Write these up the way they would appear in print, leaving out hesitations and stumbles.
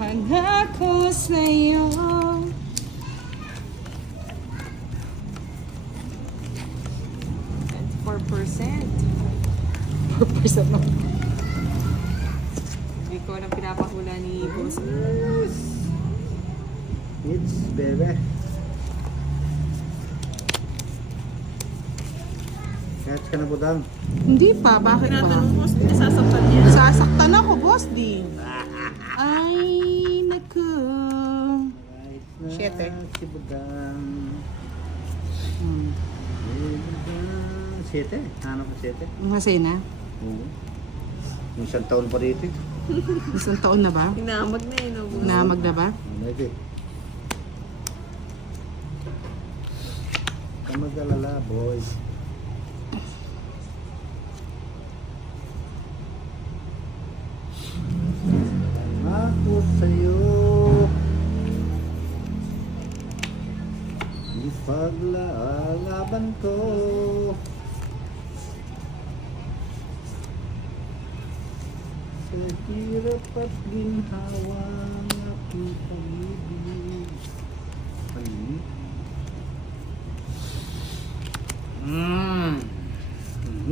Pangako sa'yo. 4%. 4% lang. Hindi ko alam pinapahula ni Boss. It's bebe. Catch ka na budang. Hindi pa, bakit ba? Tinatanong Boss, hindi nasasaktan niya. Nasasaktan ako, boss, di. Ay, naku. Right na Siyete. si budang. Hmm. Budang. 7. Ano ko 7? Masay na? Oo. Yung isang taon pa dito. Isang taon na ba? Tinamag na yun, Boss. Namag na ba? Maybe. Ka mag-alala, boys. Ako sa'yo ipaglalaban ko. Sa hirap at ginhawa ng aking pag-ibig.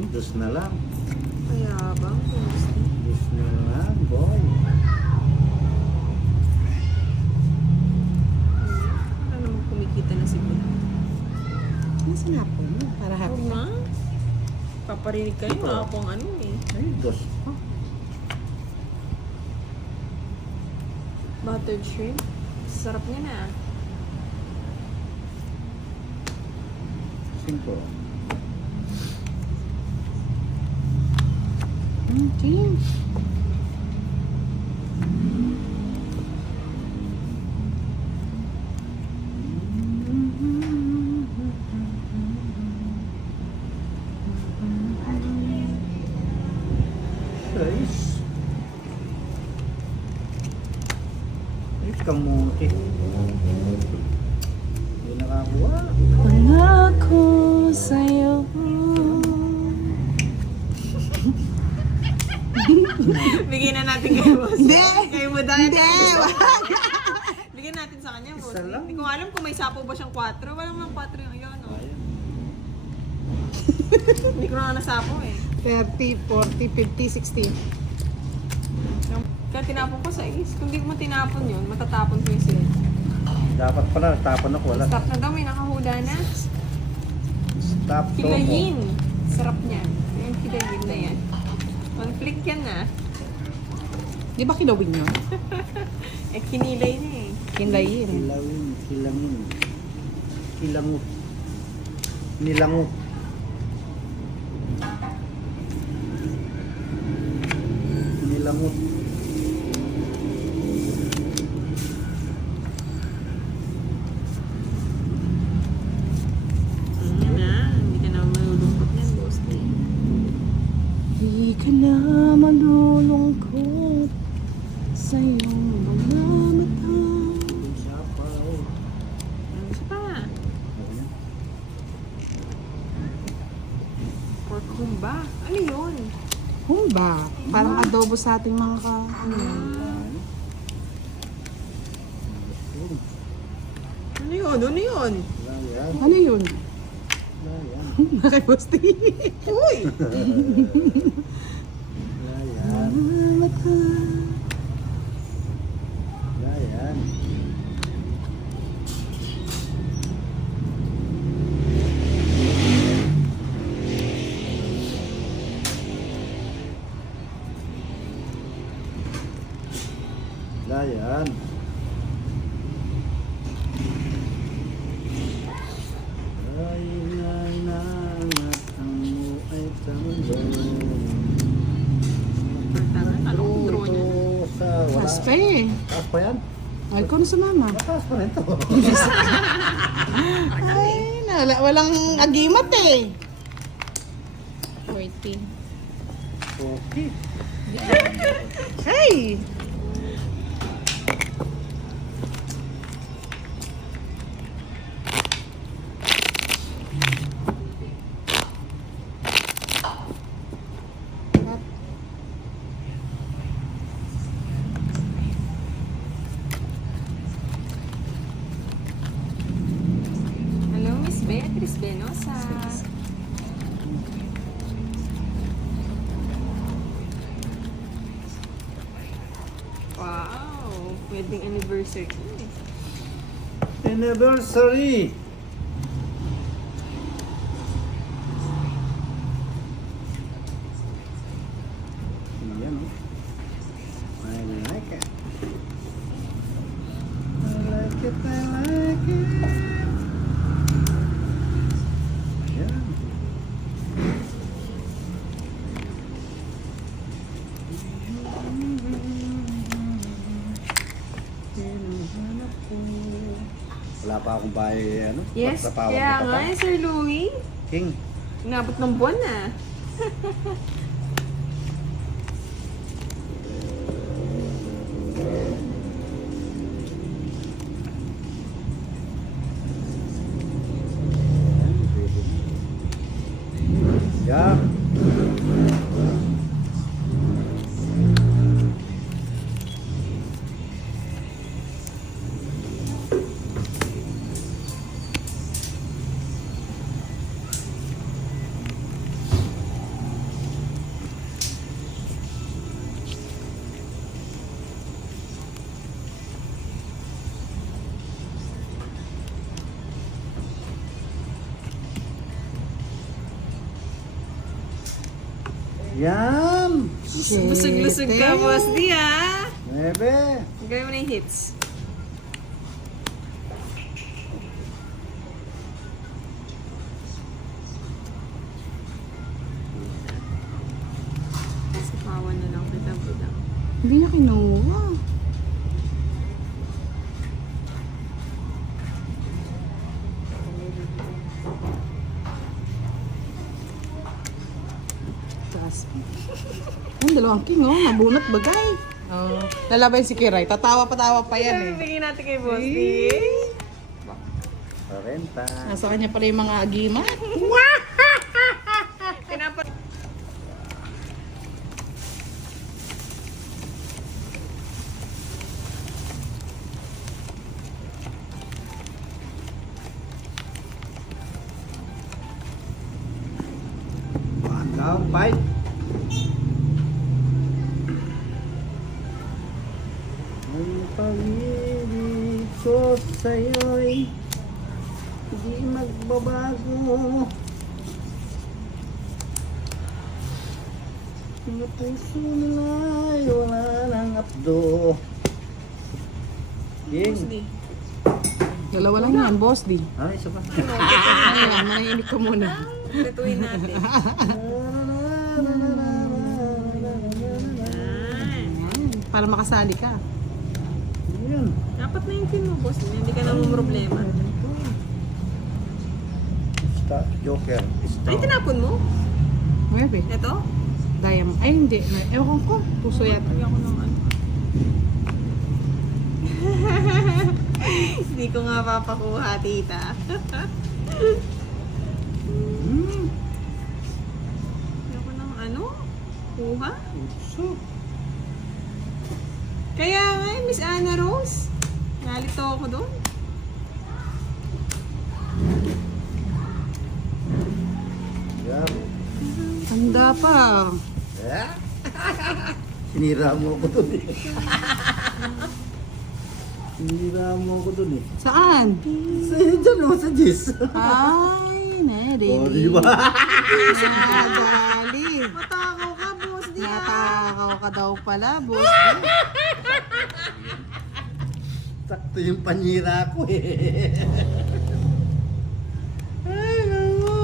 Dos na lang. Mayabang, Boss. Dos na lang, boy. Wala namang kumikita na si Boss. Ano sinapo mo? Para Huwag happy. na. Paparinig kayo, wala akong ano eh. Ay, dos pa. Buttered shrimp. Sarap niya na. 5. Okay. Guys. Ay, kamuti. Hindi nakakuha. Pangako sa'yo. Bigyan na natin kay Boss. Hindi! Kayo mo dahil. Hindi! Bigyan natin sa kanya, Boss. Isa lang. Hindi ko alam kung may sapo ba siyang 4. Wala namang 4 yung yun, oh. Ayan. Hindi ko na nasapo eh. 30, 40, 50, 60. Kaya tinapon ko sa is. Kung di mo tinapon yun, matatapon ko yung sila. Dapat pala, tapon ako. Wala. Stop na daw, may nakahula na. Stop. Kilayin. Sarap niyan. Yung kilayin na yan. Conflict yan na. Di ba kilawin nyo? Eh, kinilay na eh. Kinlayin. Kilawin, kilangin. Kilangot. Nilangot. Nilangot. Ano na, hindi ka na malulungkot yan, Boss. Di ka na malulungkot sa iyong mga mata. Sapaw. Ano siya pa? Pork humba. Ano yun? Humba. Parang adobo sa ating mga ka... Ano yun? Ano yun? Wala yan. Ano yun? Wala yan. Nakiposti. Uy! Wala yan. Mata. Wala yan. Wala yan. Ay, nanangat ang buhay sa mundo. Talo kong draw niya. Sa wala. Taas pa eh. Taas pa yan? Ay, kung sumama. Mataas pa rin to. Ay, walang agimat eh. 40. Okay. Hey! Wow. Wedding anniversary. Anniversary! Yan oh. I like it. I like it, I like it. Yan. Wala pa akong bahay, ano? Yes, pagsapawan kaya kita nga pa. Sir Louie. King. Inabot ng buwan na. Yeah. Yan! Busog-lusog ka, boss di ha. Bebe! Gawin mo na yung hits. Sapawan na lang kita, budang. Hindi niya kinuha. Taas. Yung dalawang king, oh. Nabunot bagay. Oh. Lalabay si Kiray. Tatawa-patawa pa yan eh. Bibigyan natin kay boss di. 40. Nasa kanya pala yung mga agimat. Pinapa... One down, fight! Ang pag-ibig ko sa'yo'y di magbabago. Ang puso nila'y wala nang apdo. Boss Ging. di. Dalawa lang yan, boss di. Ah, isa pa. Ayan, manahimik ka muna. Tutuin natin. Ayan, para makasali ka. Yan. Dapat na yung pin mo, boss. Hindi ka naman problema. Joker. Ay, tinapon mo? Maybe. Ito? Diamond. Ay, hindi. Ewan ko. Puso yata. Lagyan ko ng ano. Hindi ko nga papakuha, tita. Lagyan ko ng ano? Kuha? Puso. Kaya nga, Miss Anna Rose. Nalito ako doon. Yan. Handa pa. Eh? Sinira mo ako dun eh. Sinira mo ako dun eh. Saan? Diyan naman sa Jis. Ay, nari. O, di ba? Nadali. Matakaw ka, boss. Di ah. Natakaw ka daw pala, boss di. Sakto yung panyira ko eh. Ay, naku.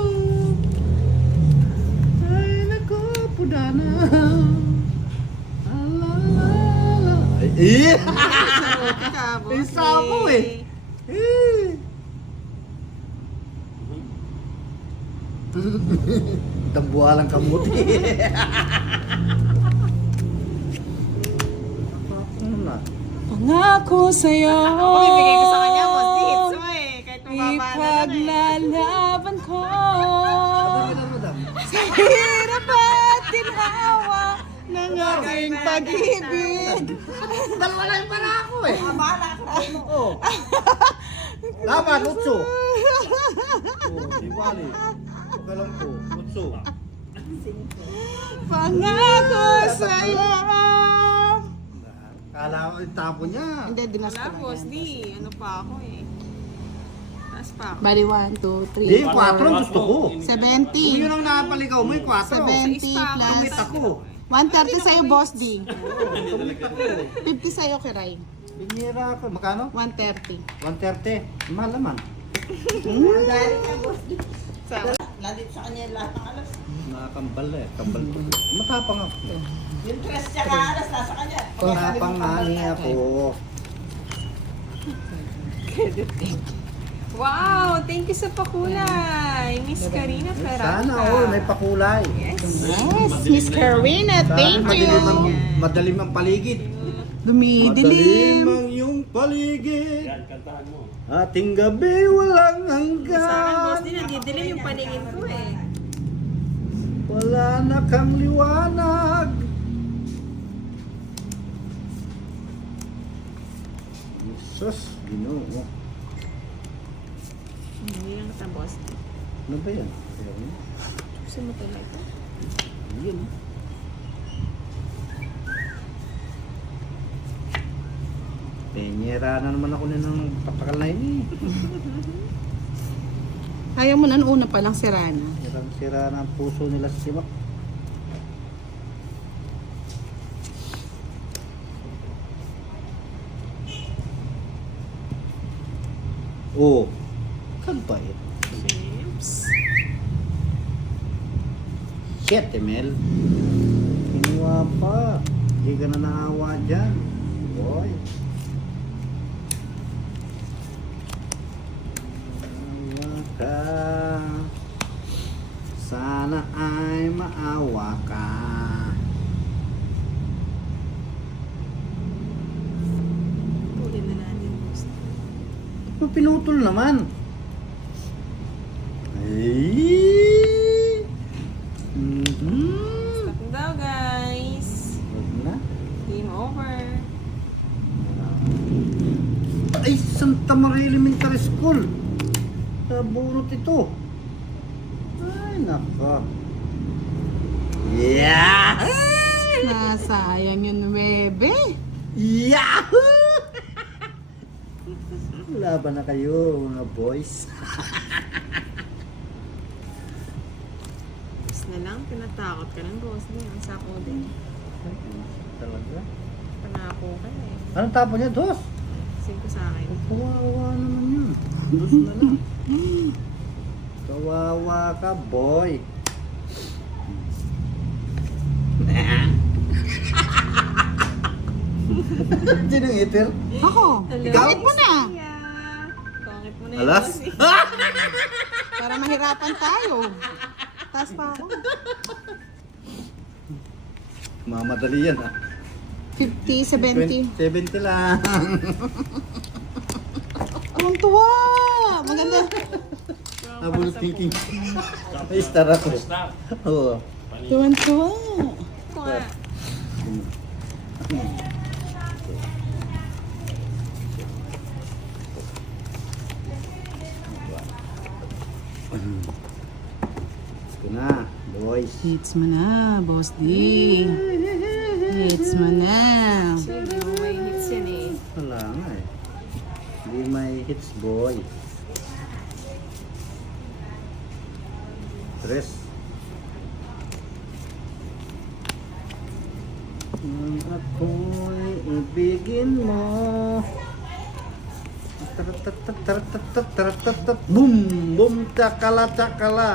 Ay, naku, pudana. Alalala. Ay, eh! Sarap ka, boss. Isa ako eh. Eh. Dambuhalang kamuti. Ano na? Pangako sa'yo. Ako, bibigay ko sa kanya, boss. Di hits mo eh. Kahit mababa na lang eh. Ipaglalaban ko Madam, madam. sa hirap at ginhawa ng aking pag-ibig. Dalawa lang para ako eh. Mabala ka pa mo. Oo. Dapat, utso. Oo, di bali. Galang ko, utso. Pangako sa'yo. Kala ko tapo niya. Hindi, dinas Wala, ko boss lang D. Ano pa ako eh. Taas pa ako. Bali, 1, 2, 3, Hindi, 4 ang gusto ko. 70. Kung yun ang nakapaligaw mo, yung 4. 70 Tumit plus ako. 130 sa'yo, Boss D. Tumit ako. 50 sa'yo, Kiray. Binira ako. Magkano? 130. 130. Mahal naman. Nandito sa kanya lahat ng alas. Nakakambal eh. Kambal ko. Matapang ako. Yung tres niya ka alas, nasa kanya. Matapang nga niya ako. Wow! Thank you sa pakulay. Miss Karina Ferrata. Sana all may pakulay. Yes. Yes, Miss Karina, Sana thank you. madilim ang paligid. Dumidilim. ang iyong paligid. Ating gabi walang Sa akin, boss hanggan. D, nandidilim yung paningin ko eh. Wala na kang liwanag. Jesus, Ginoo. Hindi lang kita, boss D. Ano ba yan? Ayun. Gusto mo talaga ito? Yun. Penyera na naman ako ng papakal na yun eh. Ayaw mo na, una pa lang si Rana. Sirang-sira na ang puso nila sa simak. Oh, kabait. Chips. Shit, Emel. Kinuha pa. Hindi ka na naawa dyan. Boy. Naawa ka. Sana ay maawa ka. Pulin na natin, boss D. Pinutol naman. Ay. Stop na daw, guys. Wag na. Game over. Ay, Santa Maria Elementary School. Sa bunot ito. Ay, naka. Yeah! Nasayang yun, bebe. Yahoo! Laban na kayo, mga boys. Boss na lang, tinatakot ka ng boss D. Ang sako din. Talaga? Panako ka eh. Anong tapo niya? Dos? Sing ko sa akin. Kawawa naman yun. Dos na lang. Kawawa ka, boy. Sino yung eater? Ako, Hello, gamit mo na. Sia. Pangit mo na yun, Alas? boss, eh. Para mahirapan tayo. Taas pa ako. Mamadali yan ha. 50, 70. 70 lang. Ang tuwa. Maganda. Habol thinking. Ay, star ako. Oo. Tuwan-tuwa. Ito nga. Ito na, boys. Hits mo na, Boss D. Hits mo na. Hindi mo may hits yan eh. Wala nga eh. Hindi may hits, boy. Tres. Nang ako'y ibigin mo. Taratatatatatatatatatat. Boom! Boom! Tsakala! Tsakala!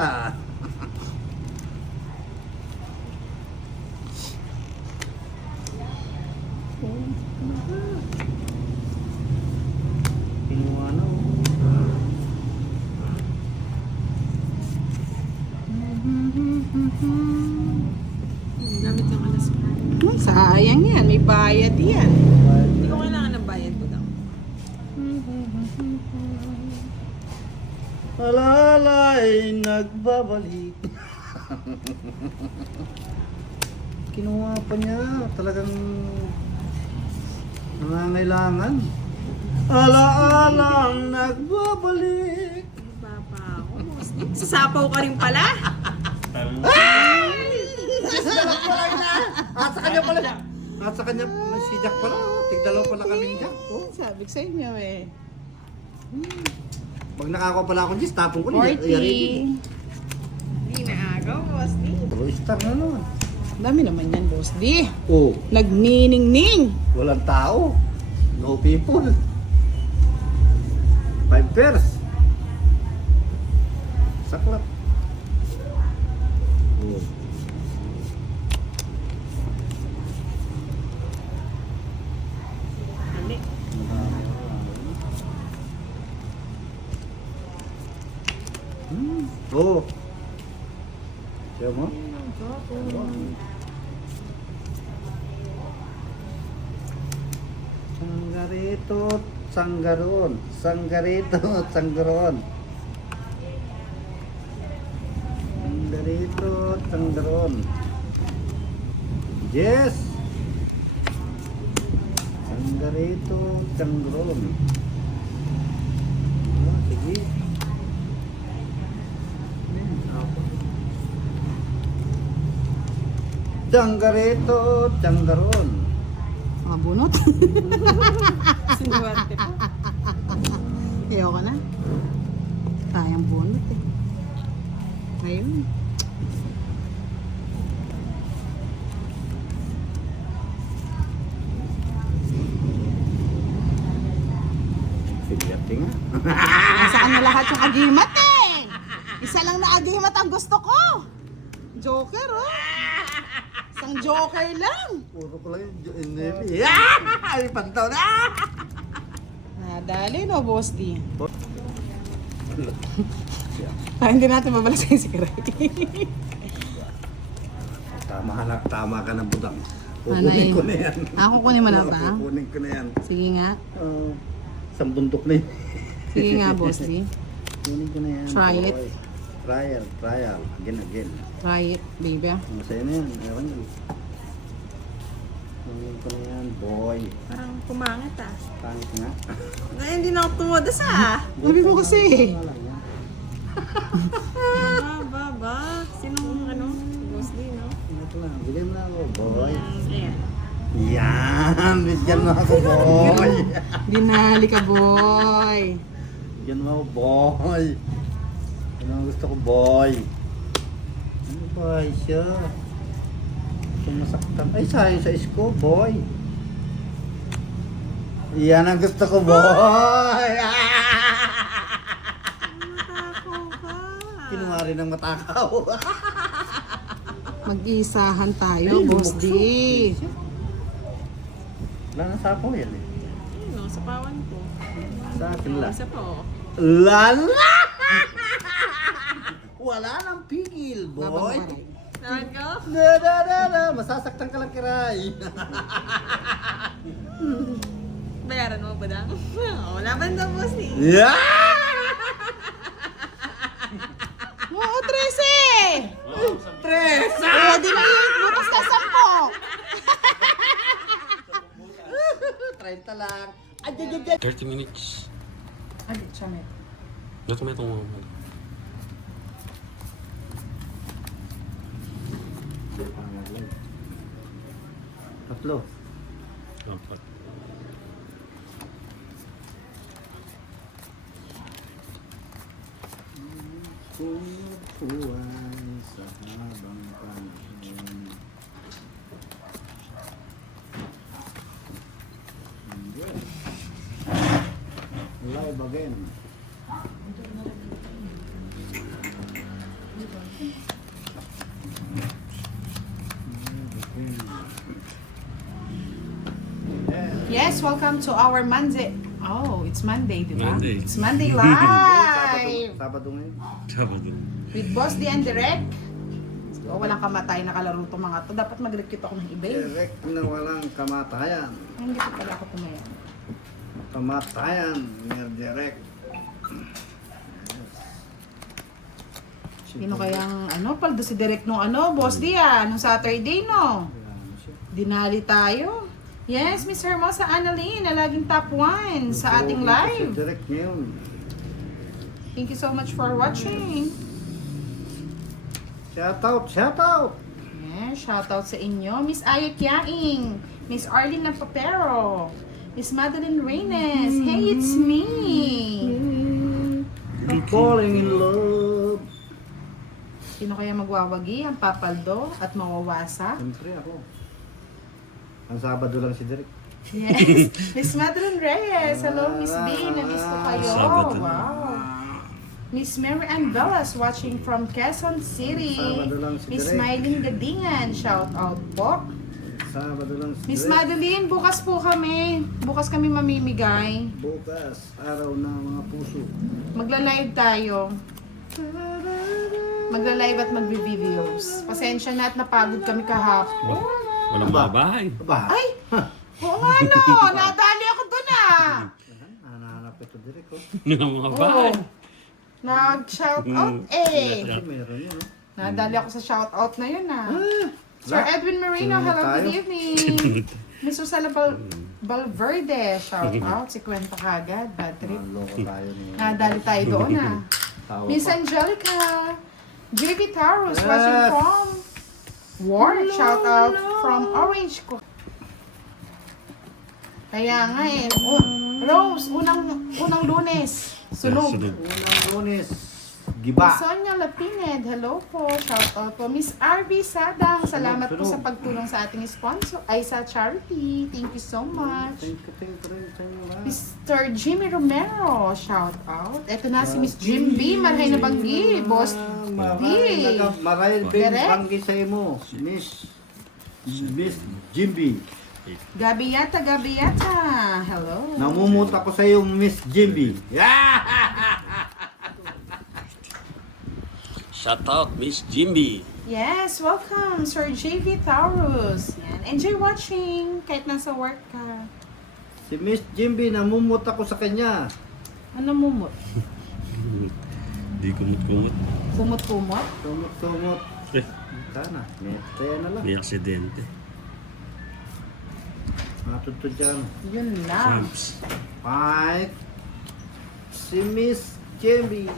Kinuha na oh. Gamit yung alas ko. Sayang yan. May bayad yan. Hindi ko kailangan ng bayad ko daw. Alalay nagbabalik. Kinuha pa niya. Talagang nangangailangan. Alaalang nagbabalik. Iba pa ako, boss. Sasapaw ka rin pala. Ay! Sa kanya pala. At sa kanya, si Jack pala. Tigdalaw pala kaming Jack. Oh. Sabi ko sa inyo eh. Pag nakakuha pala ako Jis, tapong ko 40. Hindi na agaw, boss. Di. Bro, star na naman. Ang dami naman yan, boss. Di. Oh, Nagniningning. walang tao. No people. 5 pairs. Saklap. Oh. Ali. Oh. Siya mo? Sanggarito, sanggaron. Sanggarito, sanggaron. Sanggarito, sanggaron. Yes! Sanggarito, sanggaron. Oh, sige. Sanggarito, sanggaron. Mga bunot. Sinuwerte pa. Ayoko na. Tayang bunot eh. Ayun. Sigati nga. Nasaan na lahat yung agimat eh? Isa lang na agimat ang gusto ko. Joker oh. Isang joker lang. Puro ko lang yung Navy. Ay, pantaw na! Nadali no, boss D. Hindi natin babala sa secret. Tama ka na budang. Ano Kukunin yun? ko na yan. Ako kunin mo na ba? Kukunin ko na yan. Sige nga. Isang bundok na yun. Sige nga, boss D. Kunin ko na yan. Try it. boy. Trial. Again. Try it, baby. Masaya na yan. Ewan yun. Kunin ko na yan, boy. Parang pumangit ah. Pangit nga. Ngayon, hindi na ako tumodas ah. Sabi mo kasi. Wala yan. Ba. Sinong ano? Boss D, no? Ito lang. Bigyan mo na ako, boy. Ayan. Yan! Bigyan mo ako, boy! Binali ka, boy. Bigyan mo ako, boy! Ano ang gusto ko, boy? Ano ba siya? Sumasaktan. Ay, sayang sa isko, boy! Yan ang gusto ko, boy! Matakaw ka. Kinuha rin ng matakaw. Mag-iisahan tayo, Ay, boss D. lumukso. Wala na sa ako yan eh. Ayun, sa pawan ko. Sa akin lang. Isa pa oh. Lala! Wala nang pigil, boy! Babang Saan ko? Masasaktan ka lang, kiray. Bayaran mo ba dang? Oo, laban daw boss eh. Yeah! Oo, 13! Tres! Oo, di na yun. Bukas na 30 lang. 30 minutes.10. Ay, chamit. Dito may itong mga. Tatlo. Dapat. Kumukuhan sa habang panahon. Live again. Yes, welcome to our Monday. Oh, it's Monday, di ba? Monday. It's Monday live! Sabado ngayon. Sabado. With Boss D and Direk. So, walang kamatay na kalaro itong mga to. Dapat mag-recute ako ng iba eh. Direct na walang kamatayan. Hindi ko pala ako tumaya. Kamatayan ni direct. Sino kayang ano, paldo si Direk nung ano, Boss D nung Saturday no? Dinali tayo. Yes, Miss Hermosa Annalyn na laging top 1 sa ating live. Direct ngayon. Thank you so much for watching. Shout out! Yes, shoutout sa inyo. Miss Aya Kiaing. Miss Arlene Napapero. Miss Madeline Reynes. Hey, it's me. I'm falling in love. Sino kaya magwawagi? Ang papaldo at mawawasa? Siyempre ako. Ang Sabado lang si Derek. Yes. Miss Madeline Reyes. Hello, Miss B. Na-miss ko kayo. Sabado. Wow. Miss Mary Ann Velas watching from Quezon City. Sabado lang si Miss Direk. Mylene Gadingan. Shout out po. Sabado lang si Miss Derek. Madeline, bukas po kami. Bukas kami mamimigay. Bukas, araw ng mga puso. Magla-live tayo. Magla-live at magbe-videos. Pasensya na at napagod kami kahapon. Walang Aba. babahay. Aba, Ay! Oo nga no! Nadali ako dun ah! hanahanap ito Derek oh. Walang mga Oo. bahay. Nag-shout out eh! Kasi meron yun oh. Nadali ako sa shout out na yun ah. Sir Wala. Edwin Marino, Tingnan hello, tayo. good evening. Miss Rosella Valverde, shout out. Si Kwento kagad, bad trip. Maloko tayo ni... Nadali tayo doon ah. Tawa Miss pa. Angelica, JV Taros, Yes. watching from Ward, shout out from Orange Co. Kaya nga eh, Rose, unang Lunes, sunog. Sunog. Unang Lunes, giba. Sonia Lapined, hello po, shout out po. Miss RB Sadang, salamat po sa pagtulong sa ating sponsor, ay sa charity, thank you so much. Thank you rin sa inyo lahat. Mr. Jimmy Romero, shout out. Ito na si Miss Jim B, marhay na banggi, boss B. Marahil Direk. banggi sa imo, Miss Jimby. Gabiyata, hello. Namumut ako sa iyo, Miss Jimby. Shout out, Miss Jimby. Yes, welcome, Sir JV Taurus. Yan. Enjoy watching, kahit nasa work ka. Si Miss Jimby, namumut ako sa kanya. Ano mumot? Di kumot-kumot. Kumot-kumot? Tumut-tumut. Eh, Sana, kaya na lang. may aksidente. Matutod dyan. Yun lang. Samps. Fight. Si Miss Jimby.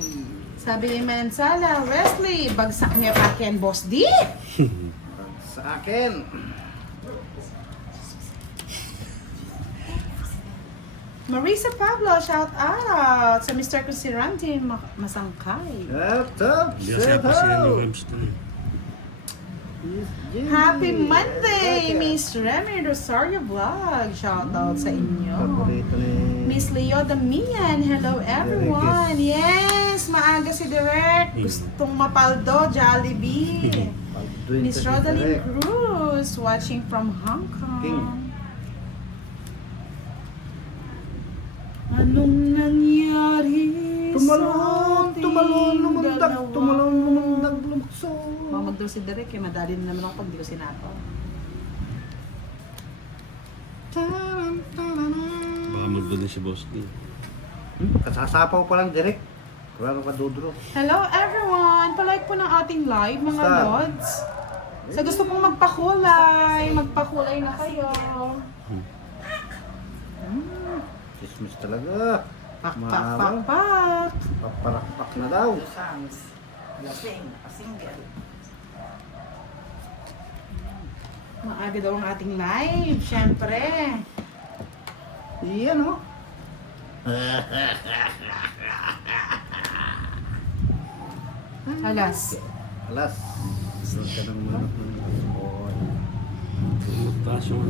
Sabi ni Mansala, Wesley, bagsak niya pa Ken Boss D. Sa akin. Marisa Pablo, shout out sa Mr. Kusirante Masangkay. Up, Hindi kasi ako siya ng Webs dun eh. Happy Monday, Miss Remy Rosario Vlog. Shout out sa inyo. Paborito ni... Miss Leo Damian, hello everyone. Yes, maaga si Direk. Gustong mapaldo, Jollibee. Pagduin Miss ka si Rodaline Direk. Cruz, watching from Hong Kong. King. Anong nangyari Tumalon, sa tumalon, ating lumundag, dalawa? tumalon, lumundag, lumukso. Mamagdaw si Direk, eh, madali na naman ako pag di ko sinapaw. Baka magdoon si Boss D. Kasasapaw pa lang direct. Wala ka dudro. Hello everyone! Palike po ng ating live mga Basta. lods. Sa gusto pong magpakulay na kayo. Chismis talaga. Pak, pak, Maawa. pak, pak. Paparakpak na daw. Lasing, single. Maaga daw ang ating live, syempre. Iyan o. Alas. Alas. Doon ka ng manok ng boy. Taas yung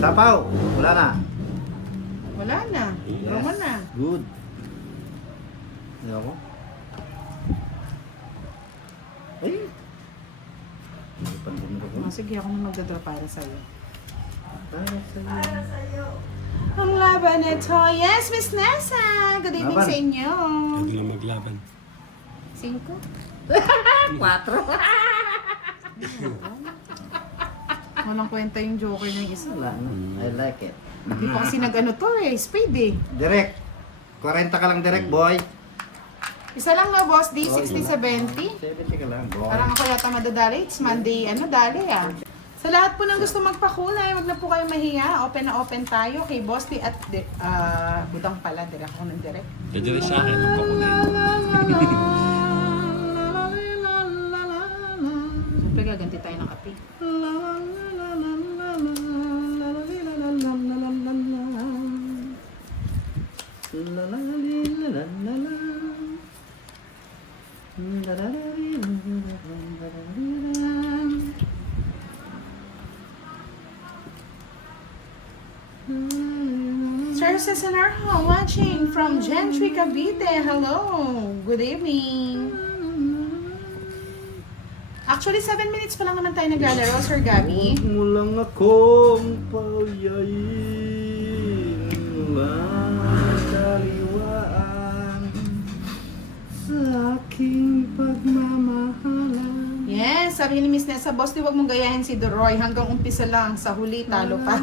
Sapaw. Wala na. Wala na. Normal na. Good. Hindi ako. Ay. Hindi pa din ko. Oh, sige, ako na magdadra para sa'yo. Para sa'yo. Ang laban ito. Yes, Miss Nessa. Good evening Laban. sa inyo. pwede lang maglaban. 5. 4. Walang kwenta yung joker ng isa. Wala na. I like it. Hindi ko kasi nag-ano to eh. Spade eh. Direct. 40 ka lang direct, boy. Isa lang na boss, D, Oh, 60-70. 70 ka lang, boy. Parang ako yata madadali. It's Monday, dali ah. Sa lahat po ng gusto magpakulay, wag na po kayo mahiya. Open na open tayo kay Boss D at Budang pala. Direct ako ng direct. Pwede rin sa akin. Magpakulay. Siyempre gaganti tayo ng kape. La la li, la la la la. La la la li, la la la la la la. Services in our home watching from Gentry, Cavite. Hello. Good evening. Actually, 7 minutes pa lang naman tayo naglalaro, Sir Gabby. Huwag mo lang akong payayin lang kaliwaan sa aking pagmamahalan. Yes, sabi ni Miss Nessa, boss, di wag mong gayahin si Doroy. Hanggang umpisa lang, sa huli, talo pa.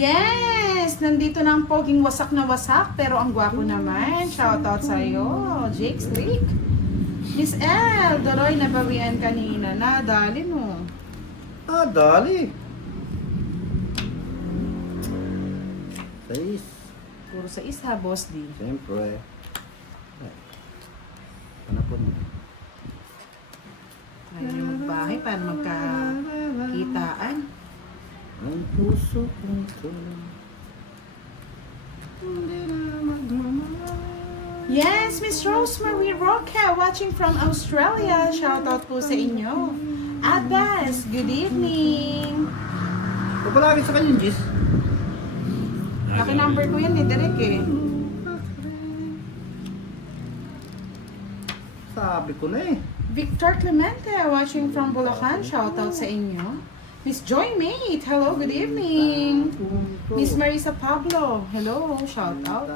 Yes! Nandito na ang poging wasak na wasak, pero ang gwapo naman. Shoutout sa'yo, Jake Strick. Miss L, Doroy, nabawian kanina na. Dali mo. Ah, dali. 6. Puro sa isa, boss D. Siyempre. Ay. Ano po mo? Ayaw niyo magbahay para magkakitaan. Ang puso kong to. Hindi na magmamahal. Yes, Miss Rosemary Roca, watching from Australia. Shoutout po sa inyo. Adas, good evening. Papalagi sa kanyang Gis. Laki number ko yan, Derek eh. Sabi ko na eh. Victor Clemente, watching from Bulacan. Shoutout sa inyo. Miss Joy Mate, hello, good evening. Miss Marisa Pablo, hello, shoutout.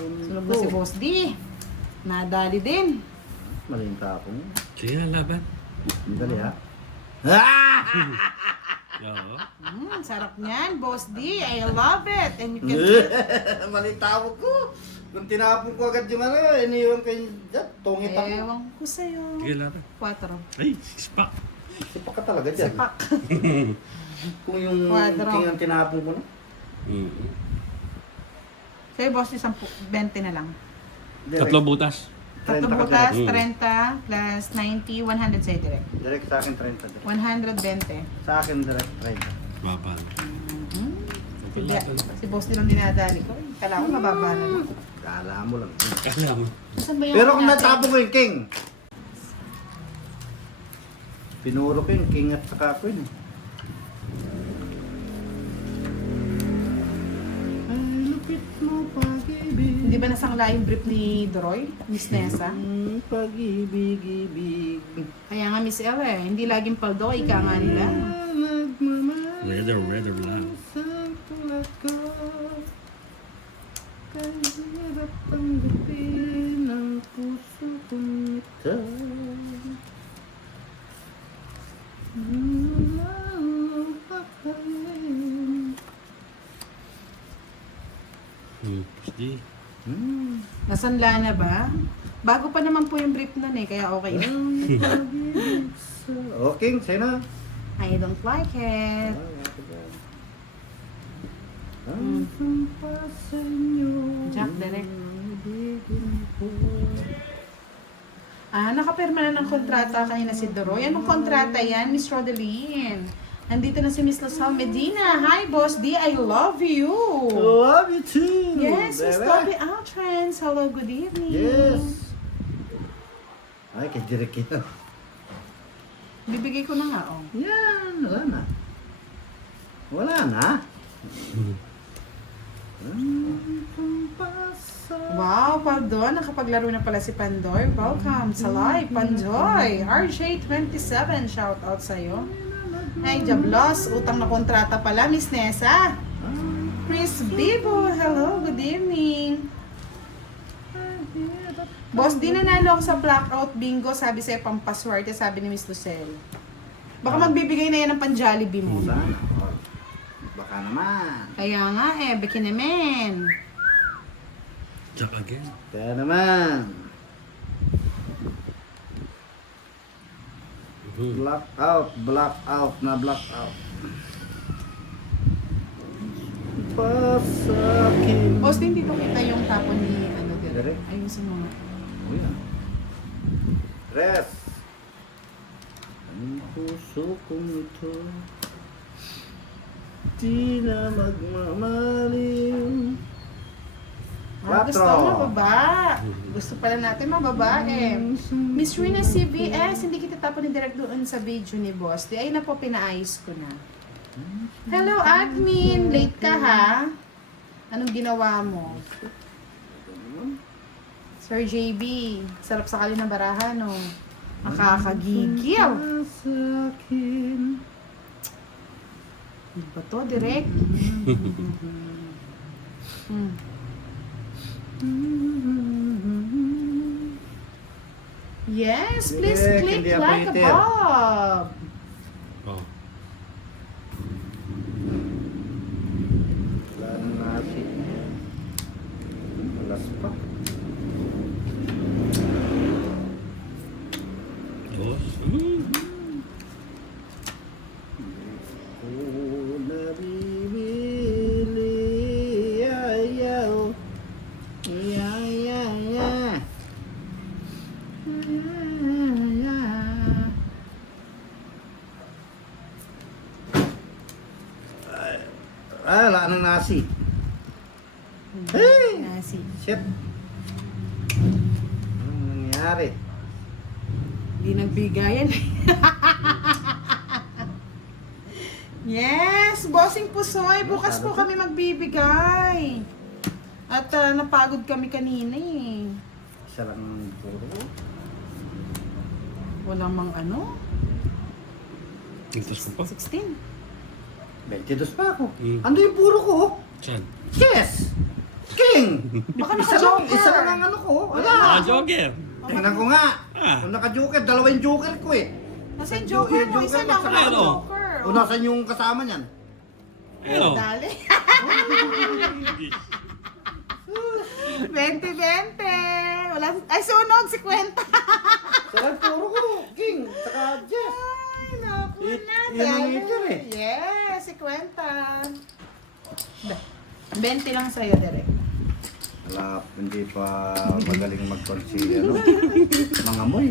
Sunod na si Boss D. Nadali din. Maling tapong. Sige na, laban. Dali ha. Oo. Sarap niyan, Boss D. I love it. And you can... Maling tapong ko. Kung tinapon ko agad yung ano, iniwan kayo dyan. Tungit ako. Ewan ko sa'yo. Sige, laban. 4. Ay, spak. Sipak ka talaga dyan. Sipak. Kung yung Kwadro. king ang tinapon mo na. Sa'yo, Boss D, 20 na lang. Tatlo butas. 3 30 ka butas, direct. 30 plus 90, 100 sa'yo direct. Direct sa akin 30 direct. 120. Sa akin direct 30. Baba. Si Boss D lang dinadali ko. Kala ko mababa na lang. Kala mo lang. Kala mo. Saan ba yung Pero kung natin? natapon ko yung king. Pinuro ko yung king at saka queen. Ay, lupit mo pag-ibig. Hindi ba nasangla yung brief ni Doroy? Miss Nessa? Pag-ibig, ibig. Kaya nga Miss Ella eh, hindi laging paldo, ika nga nila. Nagmamahal Rather lang. sa tulad ko. Kahirap tanggapin ang puso kong ito. Sige. Nasanla na ba? Bago pa naman po yung brief nun eh, kaya okay na. Okay, sa'yo na. I don't like it. Jack, direct. Nakapirma na ng kontrata kanina si Doroy. Anong kontrata yan, Miss Rodeline? Nandito na si Miss Losal Medina. Hi, Boss D. I love you. Love you too. Yes, Miss baby. Toby Altrans. Hello, good evening. Yes. Ay, kay Direk yun. Bibigay ko na nga, oh. Yan, wala na. Wala na. Wow, Pandon. Nakapaglaro na pala si Pandoy. Welcome sa live, Pandoy. RJ27, shout out sa'yo. Ay, Jablos. Utang na kontrata pala, Miss Nessa. Chris Bibo, hello, good evening. Boss, di nanalo ako sa blackout bingo, sabi sa'yo pampaswerte, sabi ni Miss Lucel. Baka magbibigay na yan ng pan-Jollibee mo. Sana. Baka naman. Kaya nga eh, beki naman. Jack again. Kaya naman. Black out na black out. Pasakin. Austin, dito kita yung tapon ni ano Direk? Direk. Ayun sa mga... Oh, yan. Rest. Ang puso kong ito di na magmamalim. Gusto mo mababa. Gusto pala natin mababa eh. Miss Rina CVS, hindi kita tapon ni Direk doon sa video ni Boss. Di ay na po, pinaayos ko na. Hello admin, late ka ha? Anong ginawa mo? Sir JB, sarap sa ng barahan no. Makakagigil. Pasakin. Ano ba to, Direk? Hmm. Yes, please Direk, click hindi like updated. above. Oh. Wala nang nasi. Alas pa. Dos. Oh, nabibili. Ayaw. Yeah, yeah, yeah. Wala nang nasi. Hey! Nasi. Shit. Anong nangyari? Hindi nagbigayan. Yes, Bossing Pusoy. Bukas po kami magbibigay. At napagod kami kanina eh. Isa lang ang puro. Walang mang ano. Intas ko pa. 16. 22 pa ako. Mm. Ando yung puro ko? Saan? Yes! King! Baka isa lang, naka-joker. isa lang ang ano ko. Wala. Ah, Joker. Tingnan ko nga. Ah. Kung naka-joker, dalawa yung joker ko eh. Nasa yung joker mo, isa lang. Saka ano? Joker. O nasan yung kasama niyan? Ano? Dali. 20-20. Wala. Ay, sunog si Kwenta. Isa lang puro ko. King, saka Jess. Ay, naku na. Yan ang dali. ito eh. Yes, si Kwenta. 20 lang sa'yo, Direk. Wala, hindi pa magaling mag-consider. Mga moy.